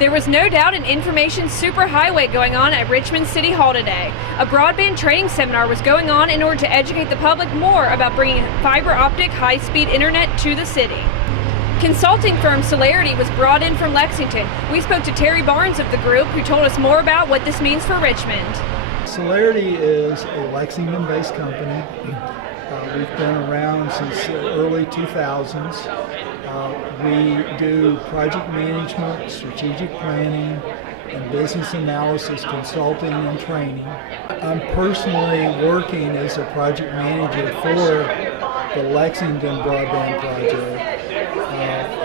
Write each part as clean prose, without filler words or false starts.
There was no doubt an information superhighway going on at Richmond City Hall today. A broadband training seminar was going on in order to educate the public more about bringing fiber optic high-speed internet to the city. Consulting firm Solarity was brought in from Lexington. We spoke to Terry Barnes of the group, who told us more about what this means for Richmond. Solarity is a Lexington-based company. We've been around since the early 2000s. We do project management, strategic planning, and business analysis consulting and training. I'm personally working as a project manager for the Lexington broadband project,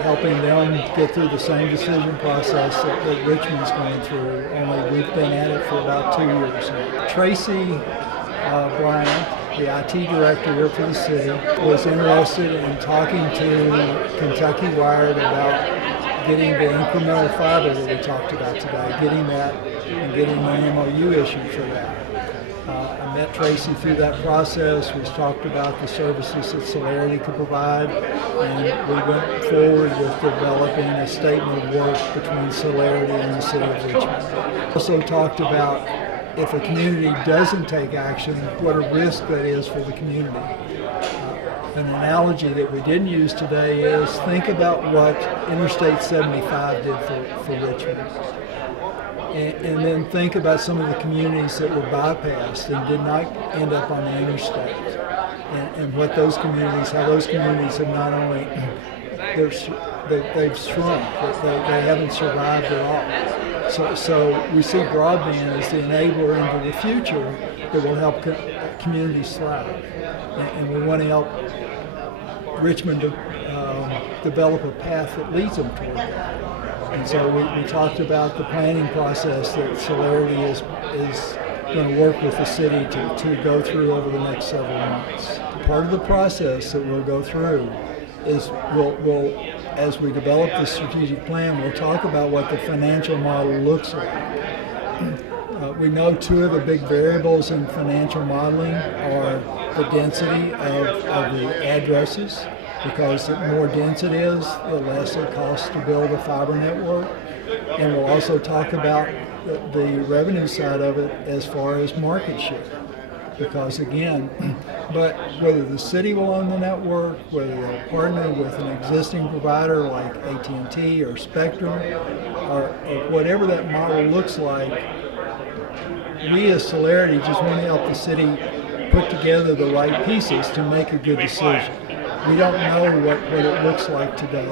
helping them get through the same decision process that Richmond's going through, only we've been at it for about 2 years now. Tracy Bryant, the IT director here for the city, was interested in talking to Kentucky Wired about getting the incremental fiber that we talked about today, getting that and getting an MOU issued for that. I met Tracy through that process. We talked about the services that Solarity could provide, and we went forward with developing a statement of work between Solarity and the city of Richmond. Also talked about if a community doesn't take action, what a risk that is for the community. An analogy that we didn't use today is think about what Interstate 75 did for Richmond. And then think about some of the communities that were bypassed and did not end up on the interstate. And what those communities, how those communities have not only, they've shrunk, but they haven't survived at all. So we see broadband as the enabler into the future that will help communities thrive. And we want to help Richmond develop a path that leads them toward that. And so we talked about the planning process that Solarity is going to work with the city to go through over the next several months. Part of the process that we'll go through is we'll as we develop the strategic plan, we'll talk about what the financial model looks like. We know two of the big variables in financial modeling are the density of the addresses, because the more dense it is, the less it costs to build a fiber network. And we'll also talk about the revenue side of it as far as market share. Because again, but whether the city will own the network, whether they'll partner with an existing provider like AT&T or Spectrum, or whatever that model looks like, we as Solarity just want to help the city put together the right pieces to make a good decision. We don't know what it looks like today,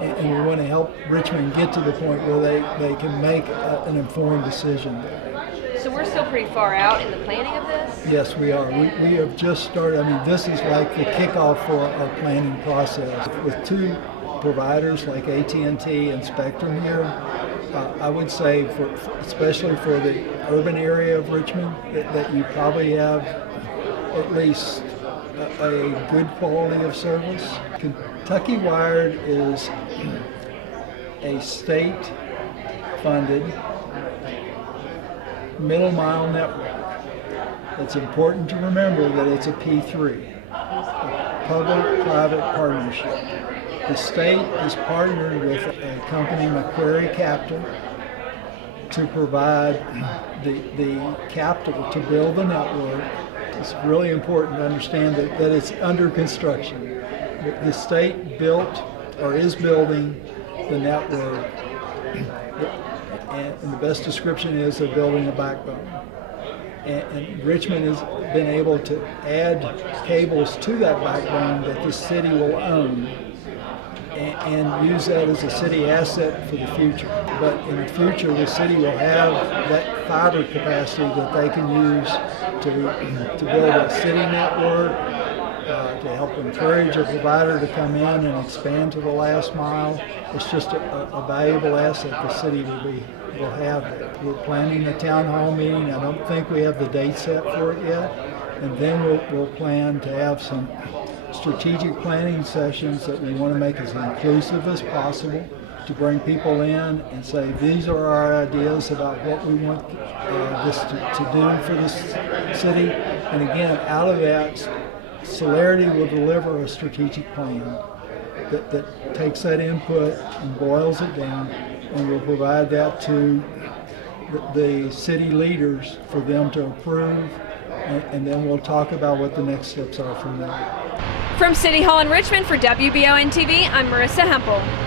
and we want to help Richmond get to the point where they can make an informed decision there. So we're still pretty far out in the planning of this? Yes, we are. We have just started. I mean, this is like the kickoff for our planning process. With two providers like AT&T and Spectrum here, I would say, especially for the urban area of Richmond, that you probably have at least a good quality of service. Kentucky Wired is a state-funded middle mile network. It's important to remember that it's a P3, a public-private partnership. The state is partnered with a company, Macquarie Capital, to provide the capital to build the network. It's really important to understand that it's under construction. The state built or is building the network, and the best description is they're building a backbone. And Richmond has been able to add cables to that backbone that the city will own and use that as a city asset for the future. But in the future, the city will have that fiber capacity that they can use to build a city network, to help encourage a provider to come in and expand to the last mile. It's just a valuable asset the city will have. We're planning a town hall meeting. I don't think we have the date set for it yet. And then we'll plan to have some strategic planning sessions that we want to make as inclusive as possible, to bring people in and say, these are our ideas about what we want this to do for this city. And again, out of that, Solarity will deliver a strategic plan that takes that input and boils it down and we'll provide that to the city leaders for them to approve, and then we'll talk about what the next steps are from there. From City Hall in Richmond for WBON TV, I'm Marisa Hempel.